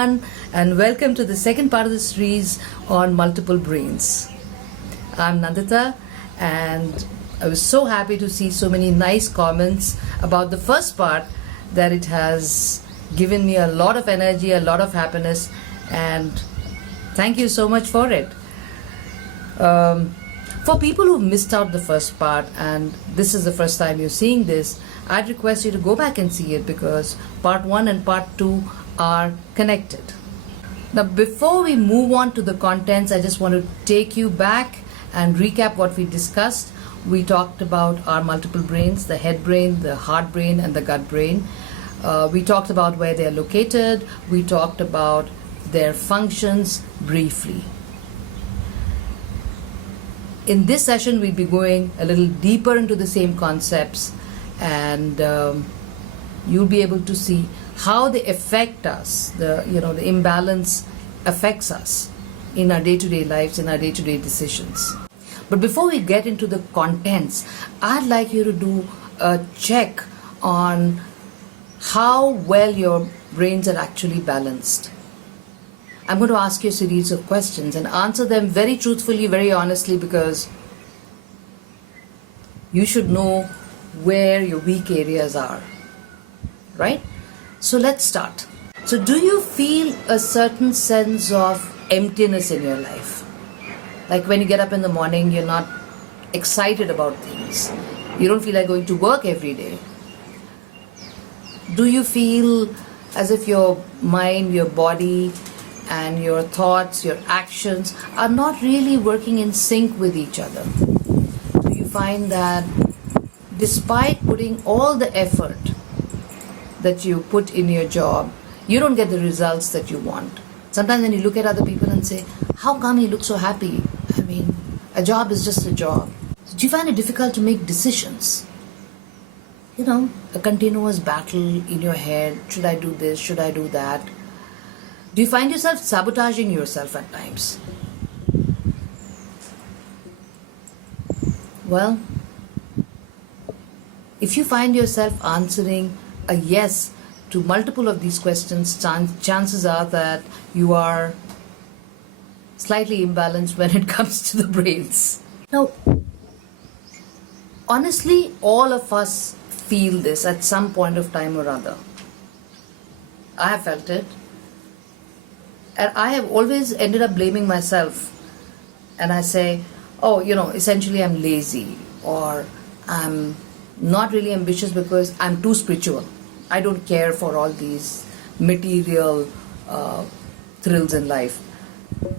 everyone, and welcome to the second part of the series on multiple brains. I'm Nandita, and I was so happy to see so many nice comments about the first part, that it has given me a lot of energy, a lot of happiness, and thank you so much for it. For people who missed out the first part and this is the first time you're seeing this, I'd request you to go back and see it, because part 1 and part 2 are connected. Now, before we move on to the contents, I just want to take you back and recap what we discussed. We talked about our multiple brains, the head brain, the heart brain, and the gut brain. We talked about where they're located. We talked about their functions briefly. In this session, we'll be going a little deeper into the same concepts, and you'll be able to see how they affect us. The imbalance affects us in our day-to-day lives, in our day-to-day decisions. But before we get into the contents, I'd like you to do a check on how well your brains are actually balanced. I'm going to ask you a series of questions and answer them very truthfully, very honestly, because you should know where your weak areas are, right? So let's start. So do you feel a certain sense of emptiness in your life? Like when you get up in the morning, you're not excited about things. You don't feel like going to work every day. Do you feel as if your mind, your body, and your thoughts, your actions are not really working in sync with each other? Do you find that despite putting all the effort that you put in your job, you don't get the results that you want? Sometimes when you look at other people and say, how come you look so happy? I mean, a job is just a job. Do you find it difficult to make decisions? A continuous battle in your head. Should I do this? Should I do that? Do you find yourself sabotaging yourself at times? Well, if you find yourself answering a yes to multiple of these questions, chances are that you are slightly imbalanced when it comes to the brains. Now, honestly, all of us feel this at some point of time or other. I have felt it. And I have always ended up blaming myself. And I say, essentially I'm lazy, or I'm not really ambitious because I'm too spiritual. I don't care for all these material thrills in life.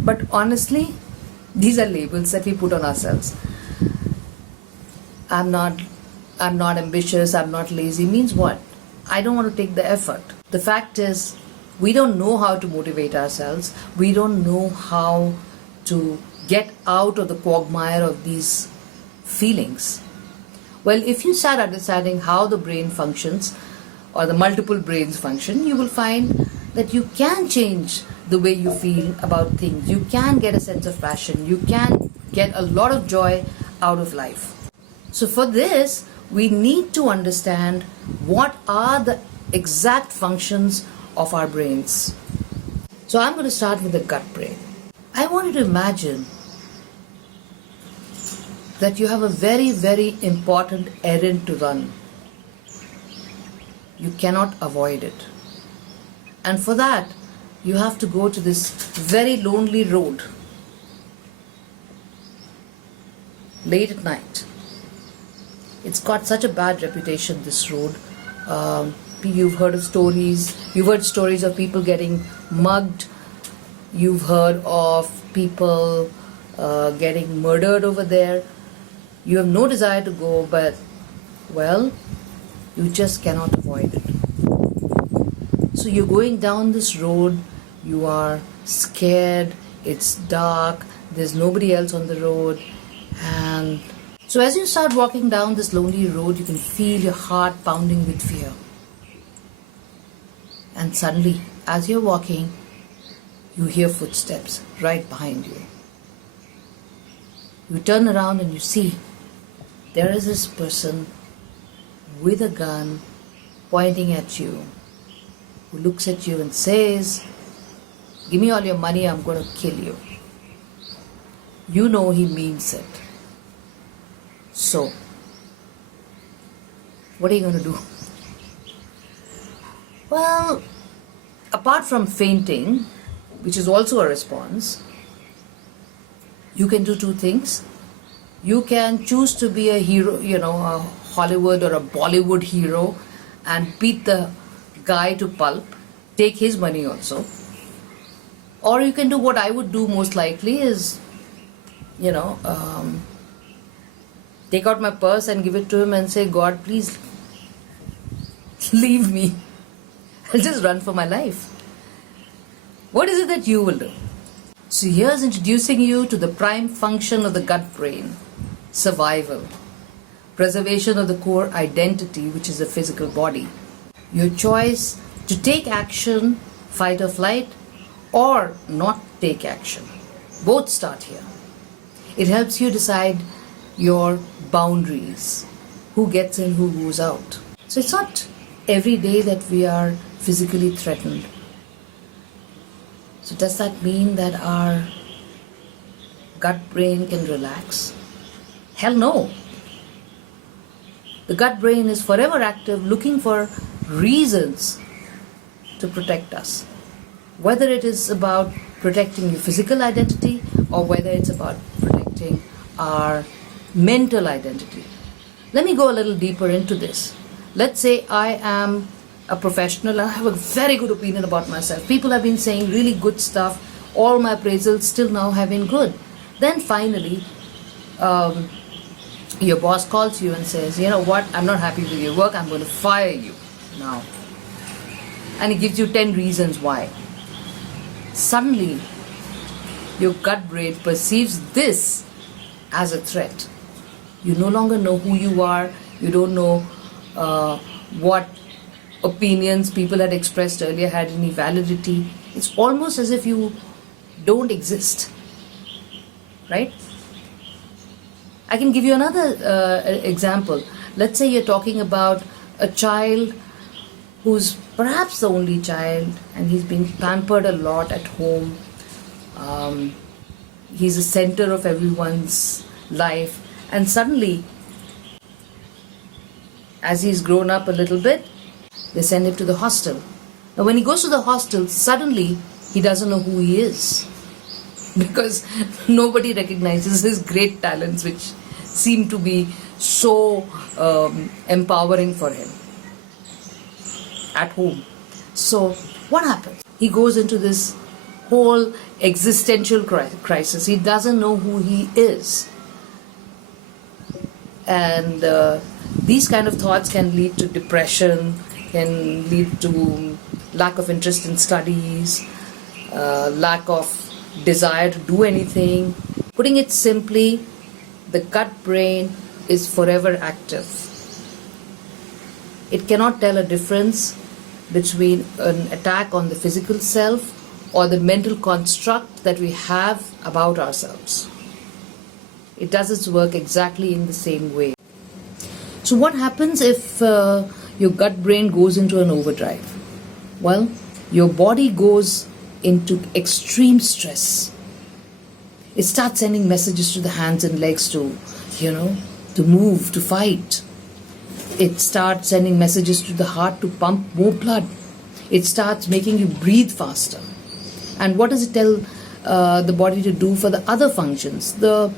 But honestly, these are labels that we put on ourselves. I'm not ambitious, I'm not lazy means what? I don't want to take the effort. The fact is, we don't know how to motivate ourselves. We don't know how to get out of the quagmire of these feelings. Well, if you start understanding how the brain functions, or the multiple brains function, you will find that you can change the way you feel about things. You can get a sense of passion. You can get a lot of joy out of life. So for this, we need to understand what are the exact functions of our brains. So I'm going to start with the gut brain. I want you to imagine that you have a very, very important errand to run. You cannot avoid it. And for that, you have to go to this very lonely road late at night. It's got such a bad reputation, this road. You've heard stories of people getting mugged. You've heard of people getting murdered over there. You have no desire to go, but, well, you just cannot avoid it. So you're going down this road, you are scared, it's dark, there's nobody else on the road, and so as you start walking down this lonely road, you can feel your heart pounding with fear. And suddenly, as you're walking, you hear footsteps right behind you. You turn around and you see there is this person with a gun pointing at you, who looks at you and says, give me all your money, I'm going to kill you. You know he means it. So, what are you going to do? Well, apart from fainting, which is also a response, you can do two things. You can choose to be a hero, a Hollywood or a Bollywood hero, and beat the guy to pulp, take his money also. Or you can do what I would do most likely is, take out my purse and give it to him and say, God, please leave me. I'll just run for my life. What is it that you will do? So here's introducing you to the prime function of the gut brain: survival, preservation of the core identity, which is the physical body. Your choice to take action, fight or flight, or not take action. Both start here. It helps you decide your boundaries, who gets in, who goes out. So it's not every day that we are physically threatened. So does that mean that our gut brain can relax? Hell no. The gut brain is forever active, looking for reasons to protect us. Whether it is about protecting your physical identity or whether it's about protecting our mental identity. Let me go a little deeper into this. Let's say I am a professional and I have a very good opinion about myself. People have been saying really good stuff. All my appraisals still now have been good. Then finally, your boss calls you and says, you know what, I'm not happy with your work, I'm going to fire you now. And he gives you 10 reasons why. Suddenly, your gut brain perceives this as a threat. You no longer know who you are. You don't know what opinions people had expressed earlier had any validity. It's almost as if you don't exist. Right? I can give you another example. Let's say you're talking about a child who's perhaps the only child and he's being pampered a lot at home. He's the center of everyone's life, and suddenly, as he's grown up a little bit, they send him to the hostel. Now when he goes to the hostel, suddenly he doesn't know who he is, because nobody recognizes his great talents, which seem to be so empowering for him at home. So what happens? He goes into this whole existential crisis. He doesn't know who he is. And these kind of thoughts can lead to depression, can lead to lack of interest in studies, lack of desire to do anything. Putting it simply, the gut brain is forever active. It cannot tell a difference between an attack on the physical self or the mental construct that we have about ourselves. It does its work exactly in the same way. So what happens if your gut brain goes into an overdrive? Well, your body goes into extreme stress. It starts sending messages to the hands and legs to move, to fight. It starts sending messages to the heart to pump more blood. It starts making you breathe faster. And what does it tell the body to do for the other functions? The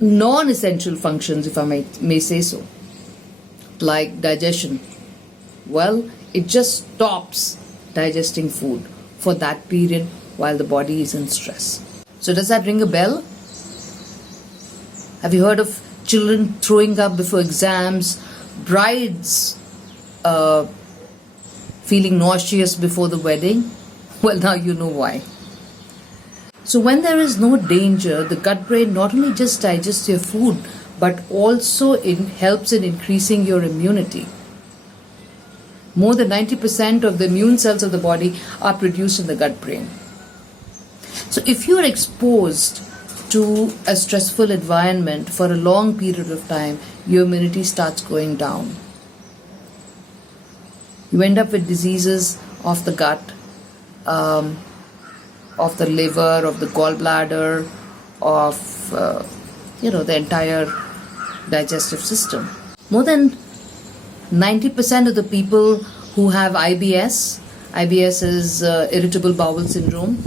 non-essential functions, if I may say so, like digestion. Well, it just stops digesting food for that period while the body is in stress. So does that ring a bell? Have you heard of children throwing up before exams, brides feeling nauseous before the wedding? Well, now you know why. So when there is no danger, the gut brain not only just digests your food, but also helps in increasing your immunity. More than 90% of the immune cells of the body are produced in the gut brain. So if you are exposed to a stressful environment for a long period of time, your immunity starts going down. You end up with diseases of the gut of the liver, of the gallbladder, of the entire digestive system. More than 90% of the people who have IBS is irritable bowel syndrome,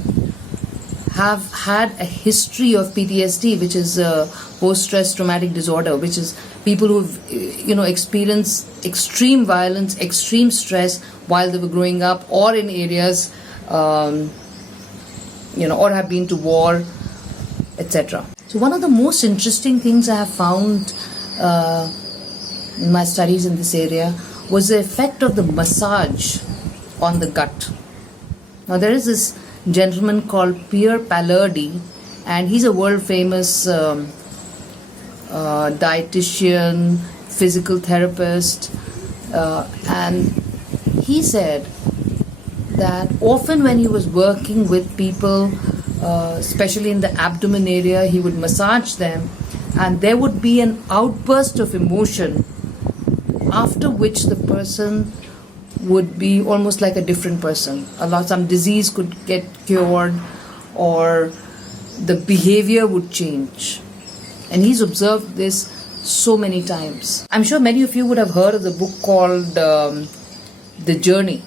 have had a history of PTSD, which is post-stress traumatic disorder, which is people who've experienced extreme violence, extreme stress while they were growing up, or in areas or have been to war, etc. So one of the most interesting things I have found in my studies in this area was the effect of the massage on the gut. Now there is this gentleman called Pierre Palardi, and he's a world famous dietitian, physical therapist, and he said that often when he was working with people, especially in the abdomen area, he would massage them, and there would be an outburst of emotion after which the person would be almost like a different person. Some disease could get cured, or the behavior would change. And he's observed this so many times. I'm sure many of you would have heard of the book called The Journey.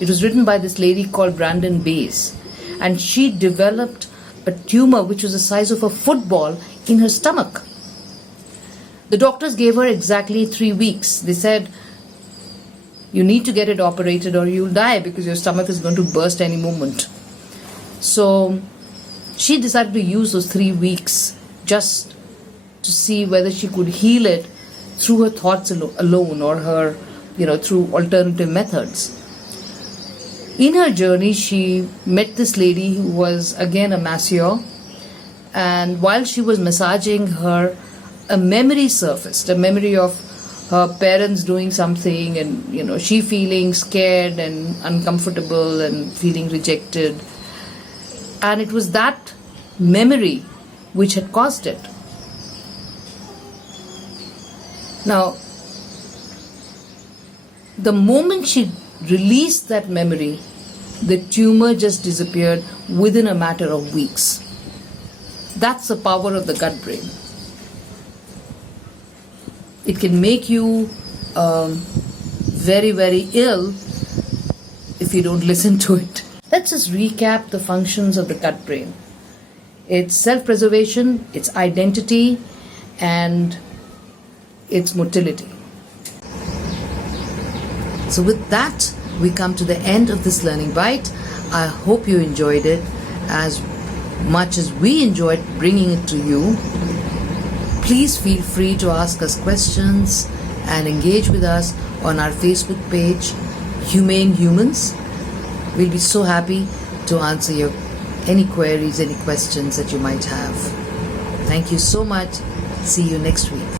It was written by this lady called Brandon Bays, and she developed a tumor which was the size of a football in her stomach. The doctors gave her exactly 3 weeks. They said, you need to get it operated or you'll die because your stomach is going to burst any moment. So she decided to use those 3 weeks just to see whether she could heal it through her thoughts alone, or her, through alternative methods. In her journey, she met this lady who was again a masseur, and while she was massaging her, a memory surfaced, a memory of her parents doing something, and she feeling scared and uncomfortable and feeling rejected, and it was that memory which had caused it. Now, the moment she released that memory, the tumor just disappeared within a matter of weeks. That's the power of the gut brain. It can make you very, very ill if you don't listen to it. Let's just recap the functions of the gut brain. It's self-preservation, it's identity, and its motility. So with that, we come to the end of this Learning Byte. I hope you enjoyed it as much as we enjoyed bringing it to you. Please feel free to ask us questions and engage with us on our Facebook page, Humane Humans. We'll be so happy to answer any queries, any questions that you might have. Thank you so much. See you next week.